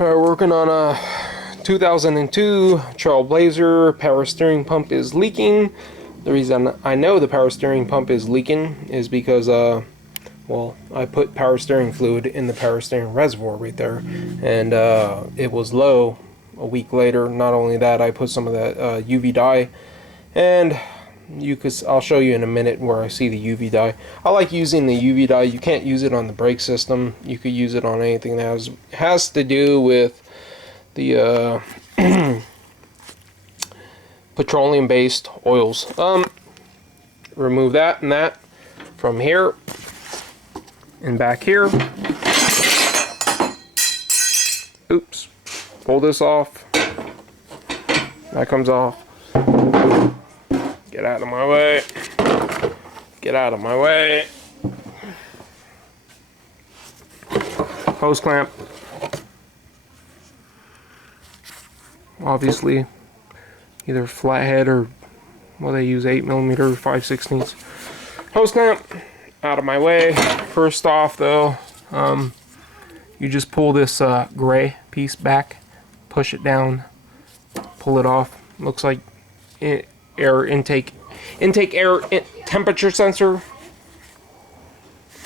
Working on a 2002 Trailblazer. Power steering pump is leaking. The reason I know the power steering pump is leaking is because well, I put power steering fluid in the power steering reservoir right there, and it was low a week later. Not only that, I put some of that UV dye, and I'll show you in a minute where I see the UV dye. I like using the UV dye. You can't use it on the brake system. You could use it on anything that has to do with the petroleum-based oils. Remove that and that from here and back here. Oops. Pull this off. That comes off. Get out of my way. Get out of my way. Hose clamp. Obviously, either flathead or, well, they use 8mm or 5/16. Hose clamp. Out of my way. First off, though, you just pull this gray piece back, push it down, pull it off. Looks like air intake air temperature sensor.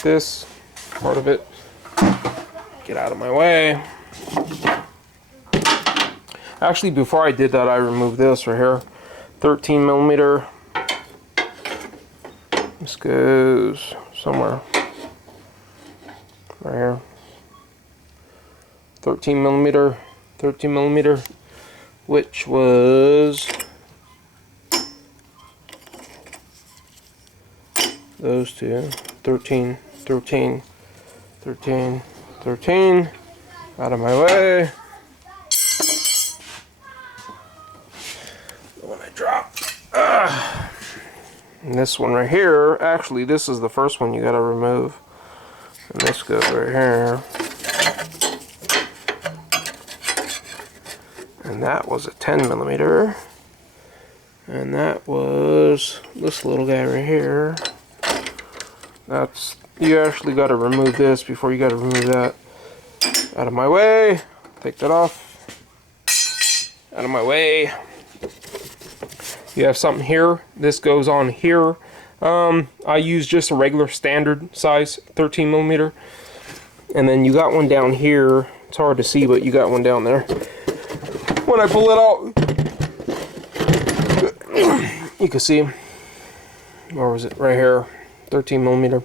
This part of it. Get out of my way. Actually, before I did that, I removed this right here. 13mm. This goes somewhere right here. 13mm, which was those two. 13. Out of my way. When I drop. And this one right here, actually this is the first one you gotta remove. And this goes right here. And that was a 10mm. And that was this little guy right here. You actually gotta remove this before you gotta remove that. Out of my way. Take that off. Out of my way. You have something here. This goes on here. I use just a regular standard size 13mm. And then you got one down here. It's hard to see, but you got one down there. When I pull it out, you can see. Where was it? Right here. 13mm.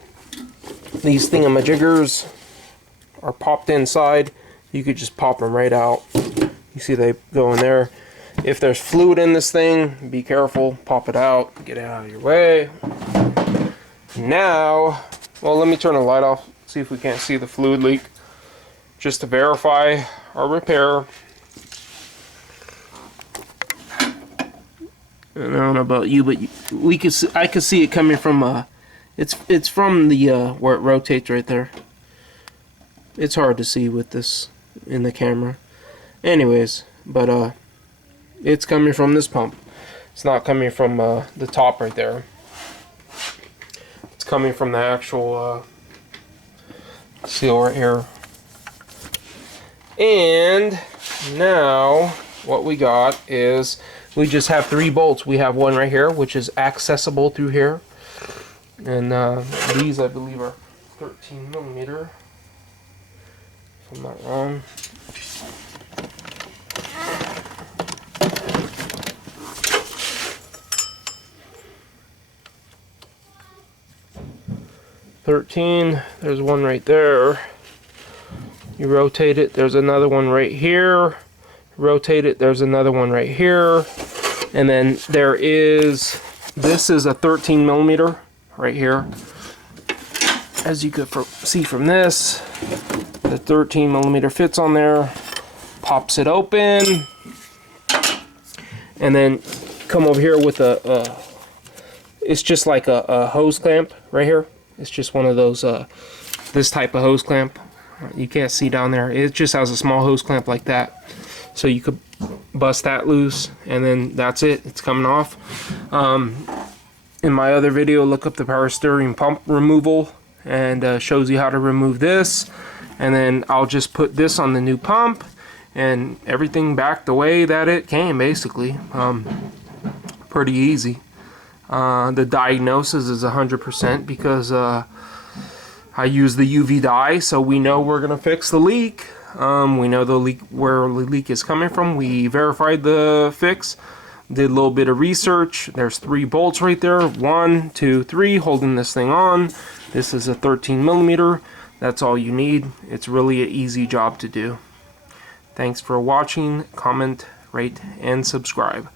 These thingamajiggers are popped inside. You could just pop them right out. You see they go in there. If there's fluid in this thing, be careful, pop it out, get it out of your way. Now, well, let me turn the light off, see if we can't see the fluid leak, just to verify our repair. And I don't know about you, but I could see it coming from it's from the where it rotates right there. It's hard to see with this in the camera. Anyways, but it's coming from this pump. It's not coming from the top right there. It's coming from the actual seal right here. And now what we got is we just have 3 bolts. We have one right here, which is accessible through here. And these, I believe, are 13mm. If I'm not wrong. There's one right there. You rotate it, there's another one right here. Rotate it, there's another one right here. And then there is, this is a 13mm right here. As you could see from this, the 13mm fits on there, pops it open, and then come over here with it's just like a hose clamp right here. It's just one of those, this type of hose clamp. You can't see down there. It just has a small hose clamp like that. So you could bust that loose, and then that's it. It's coming off. In my other video, look up the power steering pump removal, and shows you how to remove this. And then I'll just put this on the new pump, and everything back the way that it came, basically. Pretty easy. The diagnosis is 100% because I use the UV dye, so we know we're gonna fix the leak. We know the leak, where the leak is coming from. We verified the fix, did a little bit of research. There's 3 bolts right there, 1, 2, 3, holding this thing on. This is a 13 millimeter. That's all you need. It's really an easy job to do. Thanks for watching. Comment, rate, and subscribe.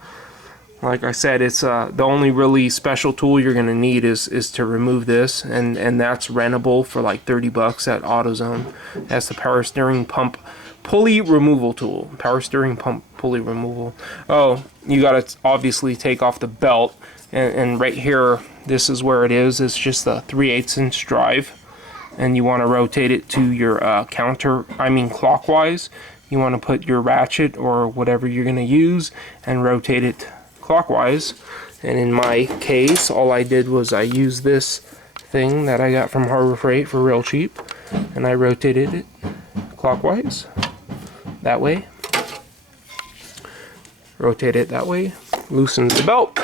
Like I said, it's the only really special tool you're gonna need is to remove this, and that's rentable for like 30 bucks at AutoZone. That's the power steering pump pulley removal tool. Power steering pump pulley removal. Oh, you gotta obviously take off the belt, and right here, this is where it is. It's just a 3/8 inch drive, and you want to rotate it to your clockwise. You want to put your ratchet or whatever you're gonna use and rotate it clockwise. And in my case, all I did was I used this thing that I got from Harbor Freight for real cheap, and I rotated it clockwise that way. Rotate it that way, loosens the belt.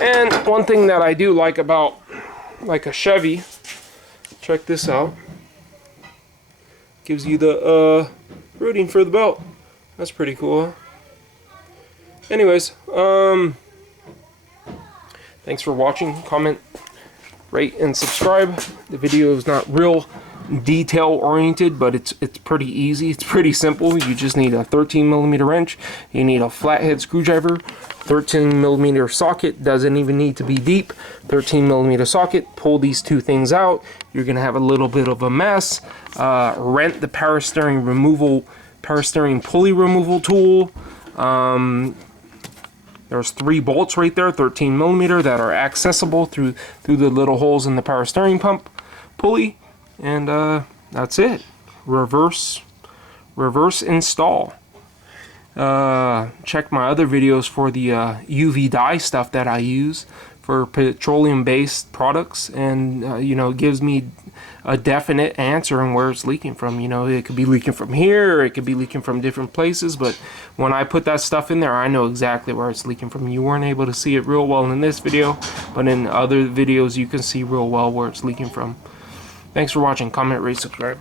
And one thing that I do like about a Chevy, check this out, gives you the routing for the belt. That's pretty cool. Anyways, thanks for watching. Comment, rate, and subscribe. The video is not real detail oriented, but it's pretty easy. It's pretty simple. You just need a 13 millimeter wrench. You need a flathead screwdriver, 13 millimeter socket. Doesn't even need to be deep. 13 millimeter socket. Pull these 2 things out. You're gonna have a little bit of a mess. Rent the power steering pulley removal tool. There's 3 bolts right there, 13 millimeter, that are accessible through the little holes in the power steering pump pulley, and that's it. Reverse install. Check my other videos for the UV dye stuff that I use for petroleum-based products, and it gives me a definite answer on where it's leaking from. It could be leaking from here, or it could be leaking from different places, but when I put that stuff in there, I know exactly where it's leaking from. You weren't able to see it real well in this video, but in other videos you can see real well where it's leaking from. Thanks for watching. Comment, rate, subscribe.